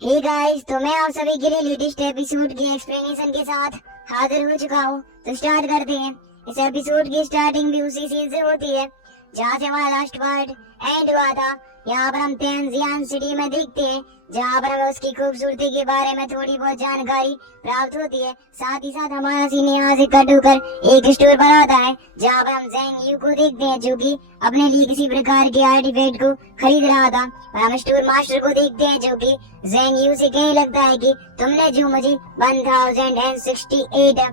Hey guys, तो मैं आप सभी के लिए लेटेस्ट एपिसोड की एक्सप्लेनेशन के साथ हाजिर हो चुका हूँ। तो स्टार्ट करते हैं। इस एपिसोड की स्टार्टिंग भी उसी सीन से होती है जहाँ से हमारा लास्ट पार्ट एंड हुआ था। यहाँ पर हम तेंजियान सिटी में देखते हैं, जहाँ पर हमें उसकी खूबसूरती के बारे में थोड़ी बहुत जानकारी प्राप्त होती है। साथ ही साथ हमारा सीन यहाँ से कट होकर एक स्टोर पर आता है, जहाँ पर हम ज़ेंग यू को देखते हैं, जो कि अपने लिए किसी प्रकार के आर्टिफैक्ट को खरीद रहा था। और हम स्टोर मास्टर को देखते हैं, जो कि ज़ेंग यू से कहने लगता है कि तुमने जो मुझे 1068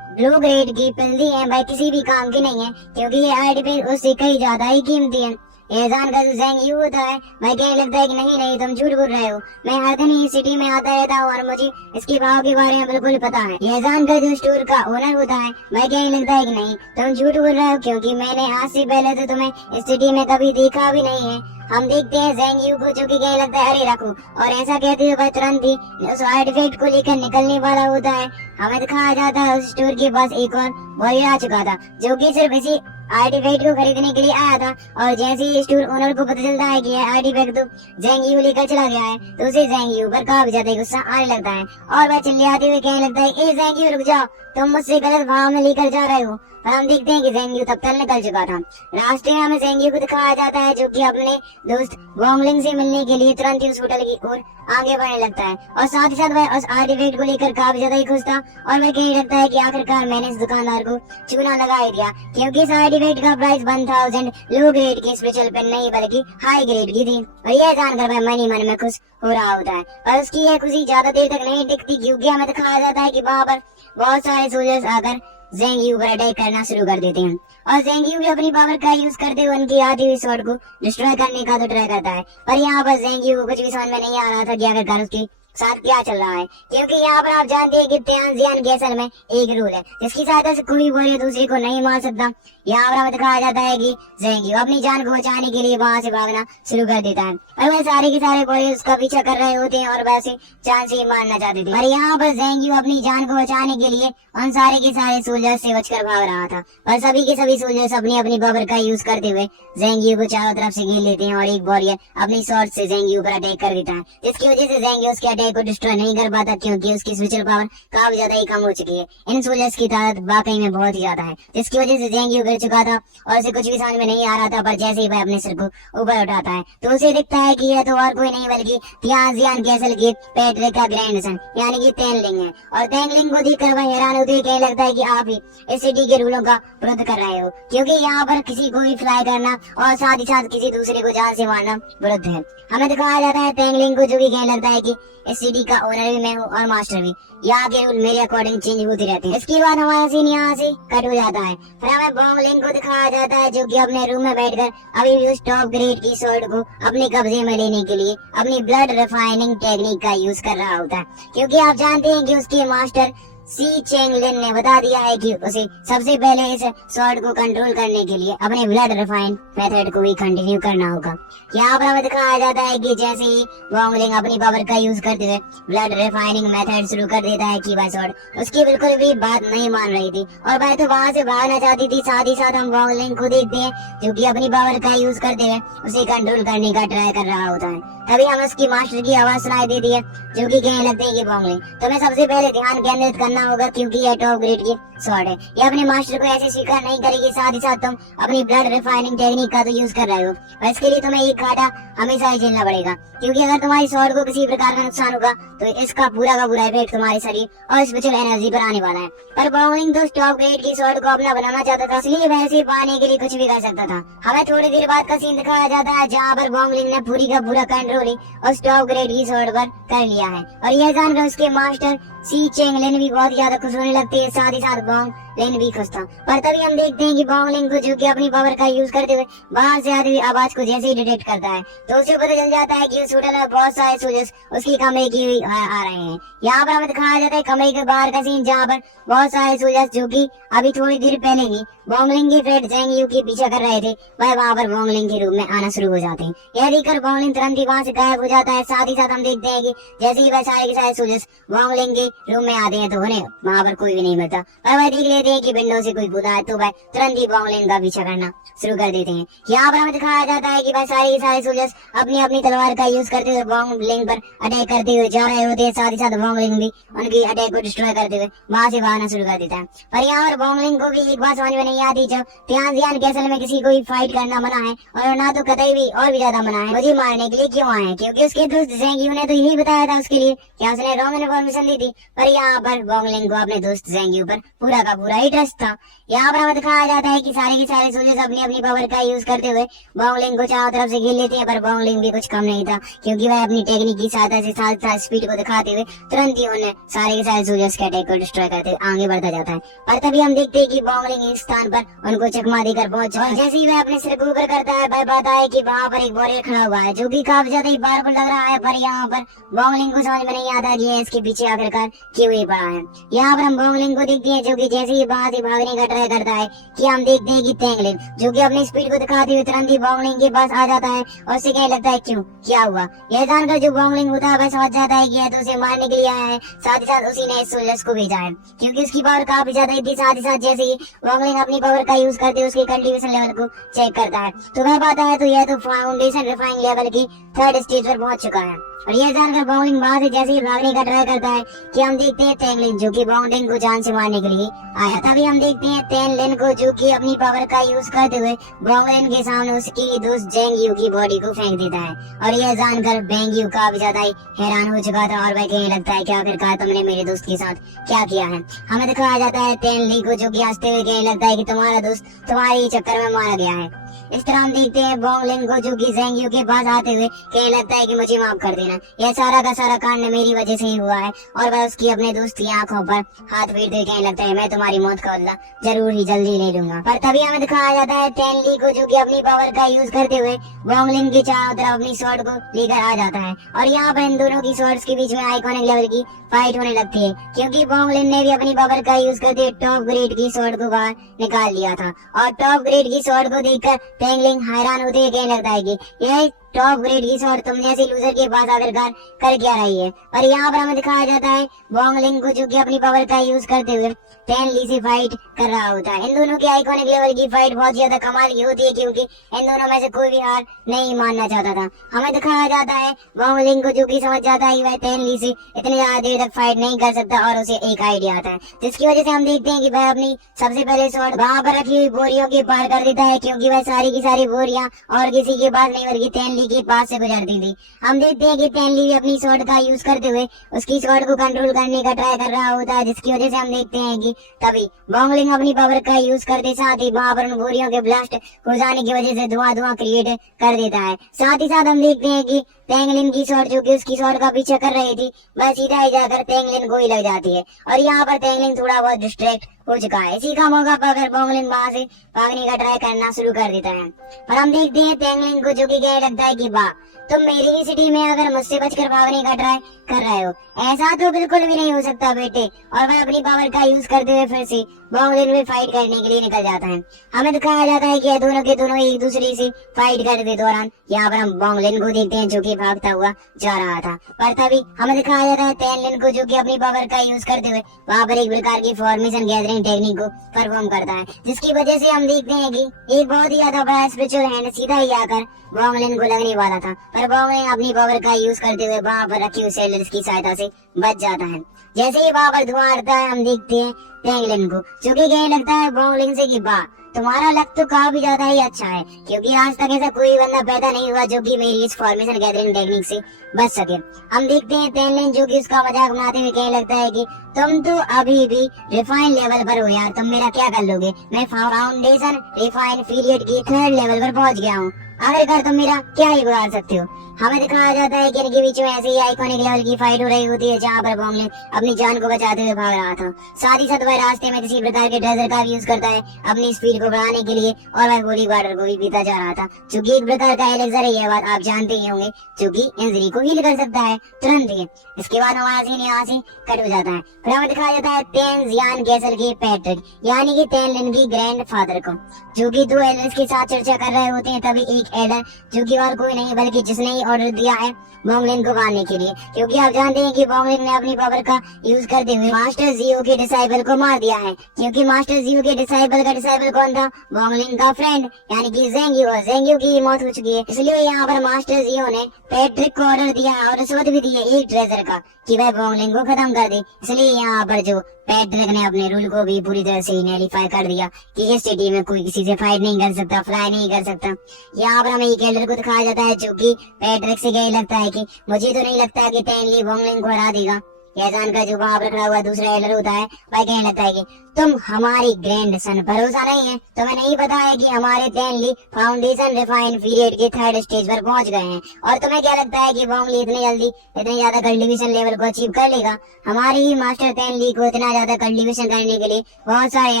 ब्लू ग्रेड की पिल दी है, वह किसी भी काम की नहीं है, क्योंकि ये आर्टिफैक्ट उससे कहीं ज्यादा ही कीमती है। ये जानकर ज़ेंग यू होता है, वह कहने लगता है कि नहीं नहीं, तुम झूठ बोल रहे हो। मैं हर दिन इस सिटी में आता रहता हूँ और मुझे इसके भाव के बारे में बिल्कुल पता है। यह जानकर जो स्टोर का ओनर होता है, वह कहने लगता है कि नहीं, तुम झूठ बोल रहे हो, क्योंकि मैंने आज से पहले तो तुम्हें इस सिटी में कभी देखा भी नहीं है। हम देखते हैं ज़ेंग यू को, जो कि कहने लगता है अरे रखो, और ऐसा कहते हुए वह तुरंत ही उस आर्टिफैक्ट को लेकर निकलने वाला होता है। हमें दिखाया जाता है उस स्टोर के पास एक और वॉरियर आ चुका था, जो कि सिर्फ इसी आर्टिफैक्ट को खरीदने के लिए आया था। और जैसे ही स्टोर ओनर को पता चलता है कि यह आर्टिफैक्ट तो ज़ेंग यू लेकर चला गया है, तो उसे ज़ेंग यू पर काफी ज्यादा गुस्सा आने लगता है और वह चिल्लाते हुए कहने लगता है ए ज़ेंग यू, रुक जाओ, तुम मुझसे गलत भाव में लेकर जा रहे हो। और हम देखते हैं कि ज़ेंग यू तब तक निकल चुका था। रास्ते में हमें ज़ेंग यू को दिखाया जाता है, जो कि अपने दोस्त वोंगलिंग से मिलने के लिए तुरंत ही उस होटल की ओर आगे बढ़ने लगता है। और साथ ही साथ वह उस आर्टिफैक्ट को लेकर काफी ज्यादा ही खुश था और वह कहने लगता है कि आखिरकार मैंने इस दुकानदार को चूना लगा ही दिया, क्योंकि इस आर्टिफैक्ट का प्राइस 1000 लो ग्रेड की स्पेशल पेन नहीं बल्कि हाई ग्रेड की थी। और यह जानकर वह मन ही मन में खुश हो रहा होता है। और उसकी यह खुशी ज्यादा देर तक नहीं टिकती, क्योंकि हमें दिखाया जाता है कि वहाँ पर बहुत सारे सोल्जर्स आकर ज़ेंग यू पर अटैक करना शुरू कर देते हैं। और ज़ेंग यू भी अपनी पावर का यूज करते हुए उनकी आधी हुई स्वॉर्ड को डिस्ट्रॉय करने का तो ट्राई करता है। पर यहाँ पर ज़ेंग यू को कुछ भी समझ में नहीं आ रहा था कि आखिरकार उसके साथ क्या चल रहा है, क्योंकि यहाँ पर आप जानते हैं कि तेंजियान के असल में एक रूल है जिसकी सहायता से कोई वॉरियर दूसरे को नहीं मार सकता। यहाँ पर हमें दिखाया जाता है कि ज़ेंग यू अपनी जान को बचाने के लिए वहाँ से भागना शुरू कर देता है और वह सारे के सारे वॉरियर्स का पीछा कर रहे होते हैं और वैसे जान से ही मारना चाहते थे। और यहाँ पर ज़ेंग यू अपनी जान को बचाने के लिए उन सारे के सारे सोल्जर्स से बचकर भाग रहा था। और सभी के सभी सोल्जर्स अपनी अपनी पावर का यूज करते हुए ज़ेंग यू को चारों तरफ से घेर लेते हैं और एक वॉरियर अपनी स्वॉर्ड से ज़ेंग यू पर अटैक कर देता है, जिसकी वजह से ज़ेंग यू उसके अटैक को डिस्ट्रॉय नहीं कर पाता, क्योंकि उसकी स्पेशल पावर काफी ज्यादा ही कम हो चुकी है। इन सोल्जर्स की ताकत वाकई में बहुत ही ज्यादा है, जिसकी वजह से ज़ेंग यू गिर चुका था और उसे कुछ भी समझ में नहीं आ रहा था। पर जैसे ही वह अपने सिर को ऊपर उठाता है, तो उसे दिखता है कि यह तो और कोई नहीं बल्कि तियानजियान कैसल के पैट्रिक का ग्रैंडसन यानी कि तेनलिंग है। और तेनलिंग को देखकर वह हैरान होते हुए कहने लगता है कि आप ही इस सिटी के रूलों का विरोध कर रहे हो, क्योंकि यहाँ पर किसी को भी फ्लाई करना और साथ ही साथ किसी दूसरे को जान से मारना विरुद्ध है। हमें दिखाया जाता है तेंगलिंग को, जो कि कहने लगता है कि इस सिटी का ओनर भी मैं हूँ और मास्टर भी, यहाँ के रूल मेरे अकॉर्डिंग चेंज होते रहते हैं। इसके बाद हमारा सीन यहाँ से कट हो जाता है। फिर हमें वोंगलिंग को दिखाया जाता है, जो कि अपने रूम में बैठकर अभी भी उस टॉप ग्रेड की स्वॉर्ड को अपने कब्जे में लेने के लिए अपनी ब्लड रिफाइनिंग टेक्निक का यूज कर रहा होता है, क्योंकि आप जानते हैं कि उसके मास्टर सी चेंगलिन ने बता दिया है कि उसे सबसे पहले इस स्वॉर्ड को कंट्रोल करने के लिए अपने ब्लड रिफाइन मेथड को भी कंटिन्यू करना होगा। यहाँ पर हमें दिखाया जाता है कि जैसे ही वोंगलिंग अपनी पावर का यूज करते हुए ब्लड रिफाइनिंग मेथड शुरू कर देता है कि वह स्वॉर्ड उसकी बिल्कुल भी बात नहीं मान रही थी और वह तो वहाँ से भागना चाहती थी। साथ ही साथ हम वोंगलिंग को देखते हैं, जो कि अपनी पावर का यूज करते हुए उसे कंट्रोल करने का ट्राई कर रहा होता है। तभी हमें उसकी मास्टर की आवाज सुनाई देती है, जो कि कहने लगते हैं कि वोंगलिंग, तुम्हें सबसे पहले ध्यान केंद्रित करना होगा, क्योंकि यह टॉप ग्रेड की स्वॉर्ड है। ये अपने मास्टर को ऐसे स्वीकार नहीं करेगी। साथ ही साथ तुम अपनी ब्लड रिफाइनिंग टेक्निक का तो यूज कर रहे हो और इसके लिए तुम्हें एक घाटा हमेशा ही झेलना पड़ेगा, क्योंकि अगर तुम्हारी स्वॉर्ड को किसी प्रकार का नुकसान होगा तो इसका पूरा का पूरा इफेक्ट तुम्हारे शरीर और स्पिरिचुअल एनर्जी पर आने वाला है। पर वोंगलिंग तो टॉप ग्रेड की स्वॉर्ड को अपना बनाना चाहता था, इसलिए वह इसे पाने के लिए कुछ भी कर सकता था। हमें थोड़ी देर बाद का सीन दिखाया जाता है, जहाँ पर वोंगलिंग ने पूरी का पूरा कंट्रोल ही उस टॉप ग्रेड की स्वॉर्ड पर कर लिया है। और यह जानकर उसके मास्टर सी चेंगलिन भी बहुत ज्यादा खुश होने लगती है। साथ ही साथ वोंगलिंग भी खुश था। पर तभी हम देखते हैं कि वोंगलिंग को, जो कि अपनी पावर का यूज करते हुए बाहर से आती हुई आवाज को जैसे ही डिटेक्ट करता है, तो उसे पता चल जाता है कि उस होटल में बहुत सारे सोल्जर्स उसकी कमरे की आ रहे हैं। यहाँ पर हमें दिखाया जाता है कमरे के बाहर का सीन, जहाँ पर बहुत सारे सोल्जर्स, जो कि अभी थोड़ी देर पहले ही वोंगलिंग के फ्रेंड ज़ेंग यू के पीछा कर रहे थे, वह वहाँ पर वोंगलिंग के रूम में आना शुरू हो जाते हैं। यह देखकर वोंगलिंग तुरंत ही वहाँ से गायब हो जाता है। साथ ही साथ हम देखते हैं कि जैसे ही वह सारे के सारे सोल्जर्स वोंगलिंग के रूम में आते हैं, तो उन्हें वहाँ पर कोई भी नहीं मिलता। और वह देख लेते देते हैं कि विंडो से कोई कूदा है तो वह तुरंत ही बॉन्गलिन का पीछा करना शुरू कर देते हैं। यहाँ पर हमें दिखाया जाता है कि भाई सारे सोल्जर्स अपनी अपनी तलवार का यूज करते हुए बॉन्गलिन पर अटैक करते हुए जा रहे होते हैं। साथ ही साथ बॉन्गलिन भी उनकी अटैक को डिस्ट्रॉय करते हुए वहां से भागना शुरू कर देता है। पर यहाँ पर बॉन्गलिन को भी एक बात समझ में नहीं आती, जब तियानजियान कैसल में किसी को भी फाइट करना मना है और ना तो कतई भी और भी ज्यादा मना है, मुझे मारने के लिए क्यों आए हैं? क्योंकि उसके दोस्त ज़ेंग यू ने तो यही बताया था उसके लिए कि उसने रॉन्ग इन्फॉर्मेशन दी थी। पर यहाँ पर बॉन्गलिन को अपने दोस्त ज़ेंग यू पर पूरा का पूरा ही ट्रस्ट था। यहाँ पर हमें दिखाया जाता है कि सारे के सारे सोल्जर्स अपनी अपनी पावर का यूज करते हुए बॉन्गलिन को चारों तरफ से घेर लेते हैं। पर बॉन्गलिन भी कुछ कम नहीं था, क्योंकि वह अपनी टेक्निक की सहायता से साथ स्पीड को दिखाते हुए तुरंत ही उन्हें सारे के सारे सोल्जर्स के अटैक को डिस्ट्रॉय करते हुए आगे बढ़ता जाता है। पर तभी हम देखते हैं कि बॉन्गलिन इस स्थान पर उनको चकमा देकर पहुंच जाता है। जैसे ही वह अपने सिर को ऊपर करता है, वह पाता है कि वहाँ पर एक वॉरियर खड़ा हुआ है जो कि काफी ज्यादा ही पावरफुल लग रहा है। पर यहाँ पर बॉन्गलिन को समझ में नहीं आता कि इसके पीछे आखिरकार क्यों ही पड़ा है। यहाँ पर हम बॉन्गलिन को देखते हैं जो कि जैसे ही वहां से भागने का ट्राई करता है कि हम देखते हैं कि तेंगलिन जो कि अपनी स्पीड को दिखाते हुए तुरंत ही बॉन्गलिन के पास आ जाता है और उसे कहने लगता है क्यों, क्या हुआ। यह जानकर जो बॉन्गलिन होता है वह समझ जाता है कि यह तो उसे मारने के लिए आया है। साथ ही साथ उसी ने इस सोल्जर्स को भेजा है क्योंकि उसकी पावर काफी ज्यादा थी। साथ ही साथ जैसे ही बॉन्गलिन अपनी पावर का यूज करते हुए उसके कल्टीवेशन लेवल को चेक करता है तो वह पाता है तो यह तो फाउंडेशन रिफाइनिंग लेवल की 3rd स्टेज पर पहुंच चुका है। और यह जानकर बॉन्गलिन वहां से जैसे ही भागने का ट्राई करता है कि हम देखते हैं तेंगलिन जो कि बॉन्गलिन को जान से मारने के लिए आया। तभी हम देखते हैं तेंगलिन को जो कि अपनी पावर का यूज करते हुए बॉन्गलिन के सामने उसकी दोस्त ज़ेंग यू की बॉडी को फेंक देता है। और यह जानकर ज़ेंग यू काफी ज्यादा ही हैरान हो चुका था और वह कहने लगता है कि आखिरकार तुमने मेरे दोस्त के साथ क्या किया है। हमें दिखाया जाता है तेंगलिन को जो कि हंसते हुए कहने लगता है कि तुम्हारा दोस्त तुम्हारे चक्कर में मारा गया है। इस तरह हम देखते हैं बॉन्गलिन को जो कि ज़ेंग यू के पास आते हुए कहने लगता है कि मुझे माफ कर देना, यह सारा का सारा कांड मेरी वजह से ही हुआ है। और वह उसकी अपने दोस्त की आंखों पर हाथ फेरते हुए कहने लगता है मैं तुम्हारी मौत का बदला जरूर ही जल्दी ले लूंगा। पर तभी हमें दिखाया जाता है तेंगलिन को जो कि अपनी पावर का यूज करते हुए बॉन्गलिन के चारों तरफ अपनी स्वॉर्ड को लेकर आ जाता है। और यहाँ पर इन दोनों की स्वॉर्ड्स के बीच में आइकॉनिक लेवल की फाइट होने लगती है क्योंकि बॉन्गलिन ने भी अपनी पावर का यूज करते टॉप ग्रेड की स्वॉर्ड को बाहर निकाल लिया था। और टॉप ग्रेड की स्वॉर्ड को देखकर तेंगलिन हैरान होते हुए कहने लगता है कि यह टॉप ग्रेड की स्वॉर्ड तुम जैसे लूजर के पास आखिरकार कर क्या रही है। और यहाँ पर हमें दिखाया जाता है बॉन्गलिन को जो कि अपनी पावर का यूज करते हुए तेंगलिन से फाइट कर रहा होता है। इन दोनों की आइकॉनिक लेवल की फाइट बहुत ज्यादा कमाल की होती है क्योंकि इन दोनों में से कोई भी हार नहीं मानना चाहता था। हमें दिखाया जाता है बॉन्गलिन को जो कि समझ जाता है वह तेंगलिन से इतनी ज्यादा देर तक फाइट नहीं कर सकता और उसे एक आइडिया आता है जिसकी वजह से हम देखते हैं कि वह अपनी सबसे पहले स्वॉर्ड वहां पर रखी हुई बोरियों के पार कर देता है क्योंकि वह सारी की सारी बोरियां और किसी के पास नहीं बल्कि तेंगलिन के पास से गुजरती थी। हम देखते हैं कि तेंगलिन भी अपनी स्वॉर्ड का यूज करते हुए उसकी स्वॉर्ड को कंट्रोल करने का ट्राई कर रहा होता है जिसकी वजह से हम देखते हैं कि तभी बॉन्गलिन अपनी पावर का यूज करते साथ ही वहां पर उन बोरियों के ब्लास्ट हो जाने की वजह से धुआं क्रिएट कर देता है। साथ ही साथ हम देखते हैं कि तेंगलिन की स्वॉर्ड जो कि उसकी स्वॉर्ड का पीछा कर रही थी वह सीधा ही जाकर तेंगलिन को ही लग जाती है। और यहाँ पर तेंगलिन थोड़ा बहुत डिस्ट्रैक्ट हो चुका है। इसी का मौका पाकर बॉन्गलिन वहां से भागने का ट्राई करना शुरू कर देता है। पर हम देखते हैं तेंगलिन को जो कि कहने लगता है कि वाह तुम मेरी ही सिटी में अगर मुझसे बचकर भागने का ट्राई कर रहे हो, ऐसा तो बिल्कुल भी नहीं हो सकता बेटे। और वह अपनी पावर का यूज करते हुए फिर से बॉन्गलिन में फाइट करने के लिए निकल जाता है। हमें दिखाया जाता है कि दोनों के दोनों एक दूसरे से फाइट करते दौरान यहाँ पर हम बॉन्गलिन को देखते हैं जो कि भागता हुआ जा रहा था। पर तभी हमें दिखाया जाता है तेंगलिन को जो कि अपनी पावर का यूज करते हुए वहाँ पर एक प्रकार की फॉर्मेशन गैदरिंग टेक्निक को परफॉर्म करता है जिसकी वजह से हम देखते हैं कि एक बहुत ही ज्यादा बड़ा स्पिरिचुअल हैंड सीधा ही आकर बॉन्गलिन को लगने वाला था। पर बॉन्गलिन अपनी पावर का यूज करते हुए वहाँ पर रखी हुई सेलर्स की सहायता से बच जाता है। जैसे ही वहाँ पर धुआं आता है हम देखते हैं तेंगलिन को जो कि कहने लगता है बॉन्गलिन से कि वाह तुम्हारा लक तो काफी ज्यादा ही अच्छा है क्योंकि आज तक ऐसा कोई बंदा पैदा नहीं हुआ जो कि मेरी इस फॉर्मेशन गैदरिंग टेक्निक से बच सके। हम देखते हैं तेंगलिन जो कि उसका मजाक बनाते हुए कहने लगता है कि तुम तो अभी भी रिफाइन लेवल पर हो यार, तुम मेरा क्या कर लोगे। मैं फाउंडेशन रिफाइन पीरियड की 3rd लेवल पर पहुंच गया हूँ, आखिरकार तुम मेरा क्या ही बिगाड़ सकते हो। हमें दिखाया जाता है कि इनके बीच में ऐसे ही आइकॉनिक लेवल की फाइट हो रही होती है जहाँ पर बॉन्गलिन अपनी जान को बचाते हुए भाग रहा था। साथ ही साथ वह रास्ते में किसी प्रकार के ट्रेजर का यूज करता है अपनी स्पीड को बढ़ाने के लिए और वह गोली बॉर्डर को भी पीता जा रहा था जो कि एक प्रकार का एलेक्सर है। यह बात आप जानते ही होंगे जो कि इंजरी को हील कर सकता है तुरंत ही। इसके बाद हमारा सीन यहाँ से कट हो जाता है। फिर हमें दिखाया जाता है तेंजियान कैसल के पैट्रिक यानी कि तेंगलिन की ग्रैंड फादर को जो कि 2 एल्डर्स के साथ चर्चा कर रहे होते हैं। तभी एक एल्डर जो कि और कोई नहीं बल्कि जिसने ऑर्डर दिया है बोंगलिन को मारने के लिए, क्योंकि आप जानते हैं कि बोंगलिन ने अपनी पावर का यूज करते हुए मास्टर जियो के डिसाइबल को मार दिया है। क्योंकि मास्टर जियो के डिसाइबल का डिसाइबल कौन था? बोंगलिन का फ्रेंड यानी कि ज़ेंगियो की मौत हो चुकी है। इसलिए यहाँ पर मास्टर जियो ने पैट्रिक को ऑर्डर दिया है और रिश्वत भी दी है एक ट्रेजर का कि वह बोंगलिन को खत्म कर दे। इसलिए यहाँ पर जो पैट्रिक ने अपने रूल को भी पूरी तरह से नैलिफाई कर दिया कि इस सिटी में कोई किसी से फाइट नहीं कर सकता, फ्लाई नहीं कर सकता। यहाँ पर हमें एक एल्डर को दिखाया जाता है जो कि पैट्रिक से यही लगता है कि मुझे तो नहीं लगता कि टेनली बोंगलिन को हरा देगा। यह जानकर जो वहाँ पर खड़ा हुआ दूसरा एल्डर होता है वह कहने लगता है कि तुम हमारी ग्रैंड सन भरोसा नहीं है, तुम्हें नहीं पता है कि हमारे टेनली फाउंडेशन रिफाइन पीरियड के थर्ड स्टेज पर पहुंच गए हैं, और तुम्हें क्या लगता है कि बोंगली इतने जल्दी इतने ज्यादा कल्टीवेशन लेवल को अचीव कर लेगा? हमारी ही मास्टर टेनली को इतना ज्यादा कल्टीवेशन करने के लिए बहुत सारे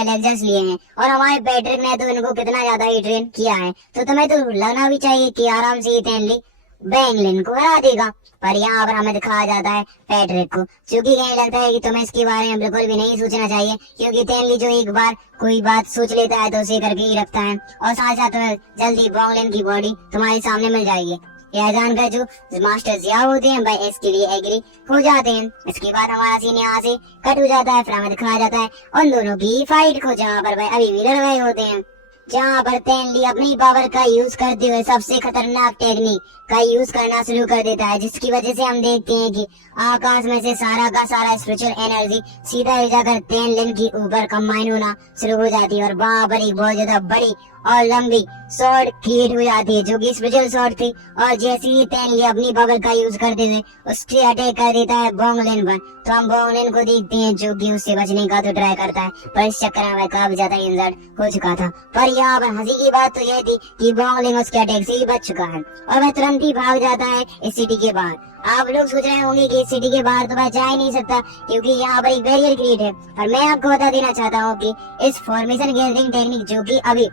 एलेक्सर्स लिए हैं, और हमारे पैट्रिक ने तो इनको कितना ज्यादा ही ट्रेन किया है, तो तुम्हें तो लगना भी चाहिए कि आराम से ही टेनली बोंगलिन को हरा देगा। पर यहाँ पर हमें दिखाया जाता है पैट्रिक को, क्योंकि कहीं लगता है कि तुम्हें इसके बारे में बिल्कुल भी नहीं सोचना चाहिए, क्योंकि टेनली जो एक बार कोई बात सोच लेता है तो उसे करके ही रखता है, और साथ साथ जल्दी बोंगलिन की बॉडी तुम्हारे सामने मिल जाएगी। यह जानकर जो मास्टर जिया होते हैं भाई इसके लिए एग्री हो जाते हैं। इसके बाद हमारा सीन यहाँ से कट हो जाता है। फिर हमें दिखाया जाता है उन दोनों की फाइट को, जहाँ पर भाई अभी भी लड़ रहे होते हैं, जहाँ पर टेनली अपनी पावर का यूज करते हुए सबसे खतरनाक टेक्निक का यूज करना शुरू कर देता है, जिसकी वजह से हम देखते हैं कि आकाश में से सारा का सारा स्पिरिचुअल एनर्जी सीधा ही जाकर टेनलिन के ऊपर कंबाइन होना शुरू हो जाती है, और वहाँ पर एक बहुत ज्यादा बड़ी और लंबी स्वॉर्ड क्रिएट हो जाती है जो कि स्पेशल स्वॉर्ड थी। और जैसे ही टेनली अपनी पावर का यूज करते हुए उससे अटैक कर देता है बोंगलिन पर, तो हम बोंगलिन को देखते हैं जो कि उससे बचने का तो ट्राई करता है, पर इस चक्कर में वह काफी ज्यादा इंजर्ड हो चुका था। पर यहाँ पर हंसी की बात तो यह थी कि बोंगलिन उसके अटैक से ही बच चुका है और वह तुरंत ही भाग जाता है इस सिटी के बाहर। आप लोग सोच रहे होंगे कि इस सिटी के बाहर तो वह जा ही नहीं सकता, क्योंकि यहाँ पर एक बैरियर क्रिएट है। और मैं आपको बता देना चाहता हूँ कि इस फॉर्मेशन गैदरिंग टेक्निक जो कि अभी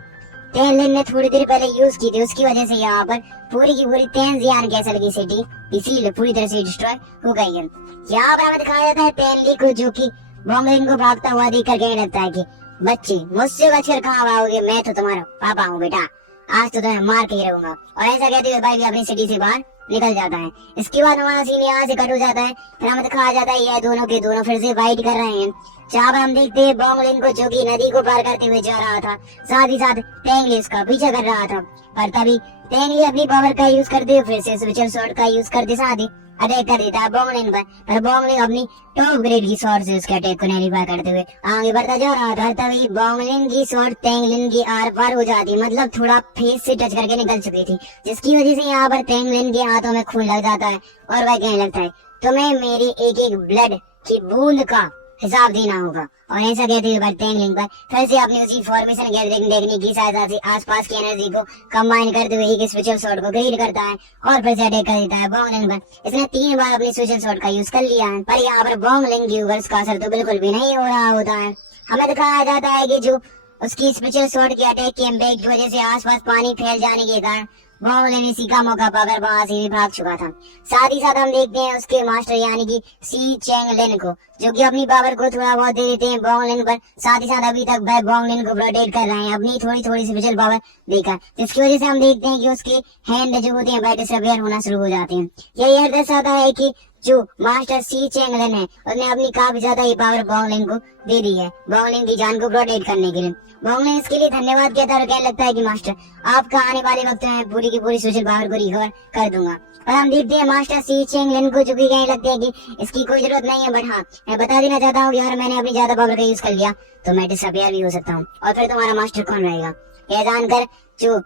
टेनलिन ने थोड़ी देर पहले यूज की थी, उसकी वजह से यहाँ पर पूरी की पूरी तेंजियान कैसल की सिटी इसीलिए पूरी तरह से डिस्ट्रॉय हो गई है। यहाँ पर हमें दिखाया जाता है टेनली को जो कि बोंगलिन को भागता हुआ देखकर कहने लगता है कि बच्चे मुझसे बचकर कहाँ भागोगे, मैं तो तुम्हारा पापा हूँ बेटा, आज तो तुम्हें मार के ही रहूंगा। और ऐसा कहते हुए भाई भी अपनी सिटी से बाहर निकल जाता है। इसके बाद हमारा सीन यहाँ से कट हो जाता है। फिर हमें दिखाया जाता है यह दोनों के दोनों फिर से फाइट कर रहे हैं, जहाँ पर हम देखते हैं बोंगलिन को जो कि नदी को पार करते हुए जा रहा था, साथ ही साथ टेंगली उसका पीछा कर रहा था। पर तभी टेंगली अपनी पावर का यूज करते हुए फिर से स्पेशल स्वॉर्ड का यूज करते साथ ही अटैक कर देता है बोंगलिन पर बोंगलिन अपनी टॉप ग्रेड की स्वॉर्ड से उसके अटैक को नैलिफाई करते हुए आगे बढ़ता जा रहा था। तभी बोंगलिन की स्वॉर्ड टेंगलिन की आर पार हो जाती, मतलब थोड़ा फेस से टच करके निकल चुकी थी, जिसकी वजह से यहाँ पर टेंगलिन के हाथों में खून लग जाता है और वह कहने लगता है तुम्हें मेरी एक एक ब्लड की बूंद का हिसाब देना होगा। और ऐसा कहते हुए टेंगलिन पर फिर से अपनी उसी फॉर्मेशन गैदरिंग टेक्निक की सहायता से आसपास की एनर्जी को कंबाइन करते हुए एक स्पेशल शॉट को क्रिएट करता है और फिर से अटैक कर देता है बोंगलिन पर। इसने 3 बार अपनी स्पेशल शॉट का यूज कर लिया है, पर यहाँ पर बोंगलिन के ऊपर उसका असर तो बिल्कुल भी नहीं हो रहा होता है। हमें दिखाया जाता है कि जो उसकी स्पेशल शॉट के अटैक के इम्पैक्ट की वजह से आसपास पानी फैल जाने के कारण बोंगलिन इसी का मौका पाकर वहां से भी भाग चुका था। साथ ही साथ हम देखते हैं उसके मास्टर यानी कि सी चेंगलिन को, जो कि अपनी पावर को थोड़ा बहुत दे देते हैं बोंगलिन पर। साथ ही साथ अभी तक वह बोंगलिन को प्रोटेक्ट कर रहे हैं अपनी थोड़ी थोड़ी स्पेशल पावर देकर, जिसकी वजह से हम देखते हैं कि उसके हैंड जो होते हैं वह डिसअपियर होना शुरू हो जाते हैं। यह दर्शाता है कि जो मास्टर सी चेंगलिन है उसने अपनी काफी ज्यादा ही पावर बोंगलिन को दे दी है बोंगलिन की जान को प्रोटेक्ट करने के लिए। बोंगलिन इसके लिए धन्यवाद कहता है और कहने लगता है कि मास्टर आपका आने वाले वक्त में पूरी की पूरी सोशल पावर को रिकवर कर दूंगा। और हम देखते हैं मास्टर सी चेंगलिन को जो भी कहने लगते हैं कि इसकी कोई जरूरत नहीं है, बट हाँ मैं बता देना चाहता हूँ कि अगर मैंने अपनी ज्यादा पावर का यूज कर लिया तो मैं डिसअपियर भी हो सकता हूँ और फिर तुम्हारा मास्टर कौन रहेगा। यह जानकर जो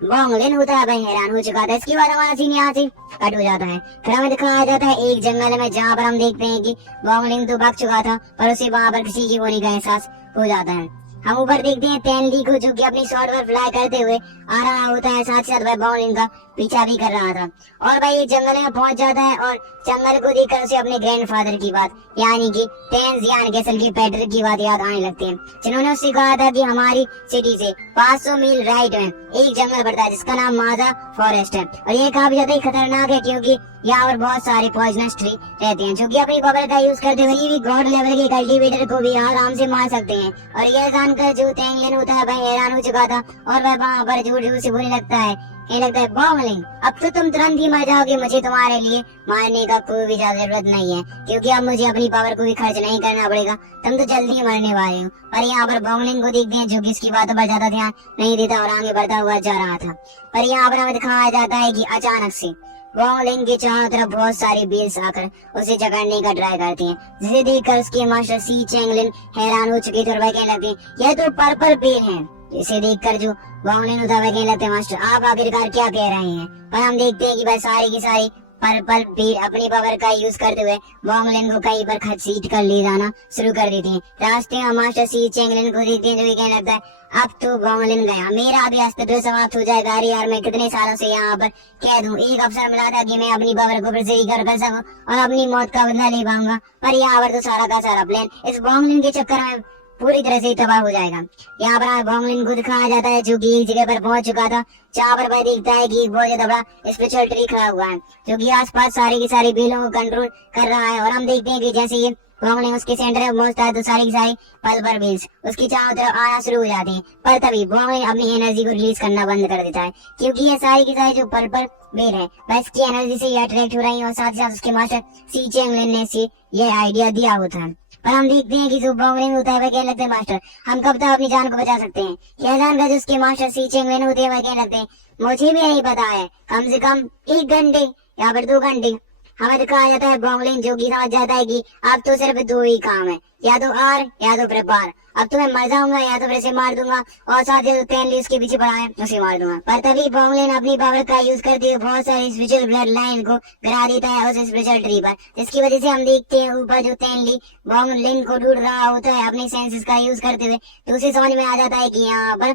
बोंगलिन होता है वह हैरान हो चुका था। इसके बाद हमारा सीन यहाँ से कट हो जाता है। फिर हमें दिखाया जाता है एक जंगल में, जहाँ पर हम देखते हैं कि बोंगलिन तो भाग चुका था पर उसे वहाँ पर किसी की होने का एहसास हो जाता है। हम ऊपर देखते हैं टेनली को जो कि अपनी शॉट पर फ्लाई करते हुए आ रहा होता है, साथ साथ वह बोंगलिन का पीछा भी कर रहा था। और भाई ये जंगल में पहुंच जाता है और जंगल को देखकर उसे अपने ग्रैंडफादर की बात यानी कि तेंजियान कैसल की पैट्रिक की बात याद आने लगती है, जिन्होंने उससे कहा था कि हमारी सिटी से 500 मील राइट में एक जंगल पड़ता है जिसका नाम माजा फॉरेस्ट है, और ये काफी ज्यादा खतरनाक है क्योंकि यहाँ पर बहुत सारे पॉइजनस ट्री रहते हैं जो कि अपनी पावर का यूज करते हुए भी गॉड लेवल के कल्टीवेटर को भी आराम से मार सकते हैं। और यह जानकर जो टेंगलिन होता है वह हैरान हो चुका था और वह वहाँ पर झूठ झूठ से बोलने लगता है ये लगता है बॉन्गलिंग, अब तो तुम तुरंत ही मर जाओगे, मुझे तुम्हारे लिए मारने का कोई भी ज्यादा जरूरत नहीं है, क्योंकि अब मुझे अपनी पावर को भी खर्च नहीं करना पड़ेगा, तुम तो जल्दी ही मरने वाले हो। पर यहाँ पर बॉन्गलिंग को देखते हैं जो कि इसकी बातों पर ज्यादा ध्यान नहीं देता और आगे बढ़ता हुआ जा रहा था। पर यहाँ पर हमें दिखाया जाता है कि अचानक से बॉन्गलिंग के चारों तरफ बहुत सारी बेल्स आकर उसे जकड़ने का ट्राई करती हैं, जिसे देखकर उसके मास्टर सी चैंगलिन हैरान हो चुके थे और वह कहने लगते हैं यह तो पर्पल बेल है। इसे देखकर जो बॉन्गलिन होता है वह कहने लगते हैं मास्टर आप आखिरकार क्या कह रहे हैं। पर हम देखते हैं कि वह सारी की सारी पर्पल बेल अपनी पावर का यूज करते हुए बॉन्गलिन को कहीं पर खसीट कर ले जाना शुरू कर देती हैं। रास्ते में मास्टर सी चैंगलिन को देखते हैं जो ये कहने लगता है अब तो बॉन्गलिन गया, मेरा भी अस्तित्व समाप्त हो जाएगा। अरे यार मैं कितने सालों से यहाँ पर कह दूं, एक अवसर मिला था कि मैं अपनी पावर को फिर से रिकवर कर सकूं और अपनी मौत का बदला ले पाऊंगा, पर यहाँ पर तो सारा का सारा प्लान इस बॉन्गलिन के चक्कर में पूरी तरह से तबाह हो जाएगा। यहाँ पर हमें बॉन्गलिन को दिखाया जाता है जो कि एक जगह पर पहुंच चुका था, जहाँ पर वह देखता है कि एक बहुत ज्यादा बड़ा स्पिरिचुअल ट्री खड़ा हुआ है जो कि आसपास सारी की सारी बेलों को कंट्रोल कर रहा है। और हम देखते हैं कि जैसे ये बॉन्गलिन उसके सेंटर में पहुंचता है तो सारी की सारी पल्पर बेल्स उसकी चारों तरफ आना शुरू हो जाती हैं। पर तभी बॉन्गलिन अपनी एनर्जी को रिलीज करना बंद कर देता है, क्योंकि ये सारी की सारी जो पल्पर बेल है वह इसकी एनर्जी से अट्रैक्ट हो रही है और साथ ही साथ उसके मास्टर सी चैंगलिन ने इसे ये आइडिया दिया होता है। पर हम देखते हैं कि जो बॉन्गलिन होता है वह कहने लगते हैं मास्टर हम कब तक अपनी जान को बचा सकते हैं। यह जानकर जो उसके मास्टर सी चैंगलिन होते हैं वह कहने लगते हैं मुझे भी नहीं पता है, कम से कम 1 घंटे या फिर 2 घंटे। हमें दिखाया जाता है बॉन्गलिन जो कि समझ जाता है कि अब तो सिर्फ 2 ही काम है, या तो आर या तो फिर पार। अब तो मैं मर जाऊंगा या तो फिर इसे मार दूंगा और साथ ही तेनली उसके पीछे पड़ा है उसे मार दूंगा। पर तभी बॉन्गलिन अपनी पावर का यूज करते हुए बहुत सारी स्पिरिचुअल ब्लड लाइन को गिरा देता है उस स्पिरिचुअल ट्री पर, जिसकी वजह से हम देखते हैं ऊपर जो तेनली बॉन्गलिन को ढूंढ रहा होता है अपने सेंसेस का यूज करते हुए, तो उसे समझ में आ जाता है कि यहाँ पर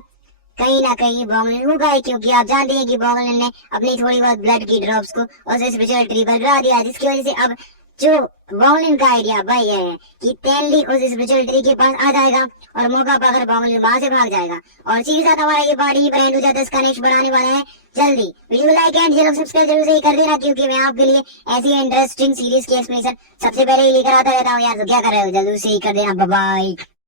कहीं ना कहीं बॉन्गलिन होगा, क्योंकि आप जानते हैं कि बॉन्गलिन ने अपनी थोड़ी बहुत ब्लड की ड्रॉप्स को उस स्पिरिचुअल ट्री पर गिरा दिया, जिसकी वजह से अब जो बॉन्गलिन का आइडिया वह यह है कि तेनली उस स्पिरिचुअल ट्री के पास आ जाएगा और मौका पाकर बॉन्गलिन वहां से भाग जाएगा। और इसी के साथ हमारा ये पार्ट ही ब्रांड हो जाता है, इसका नेक्स्ट बनाने वाला है जल्दी। Video like and channel subscribe जरूर से ही कर देना, क्योंकि मैं आपके लिए ऐसी इंटरेस्टिंग सीरीज की एक्सप्लेनेशन सबसे पहले ही लेकर आता रहता हूँ यार। तो क्या कर रहे हो, जल्दी से ही कर देना। Bye bye.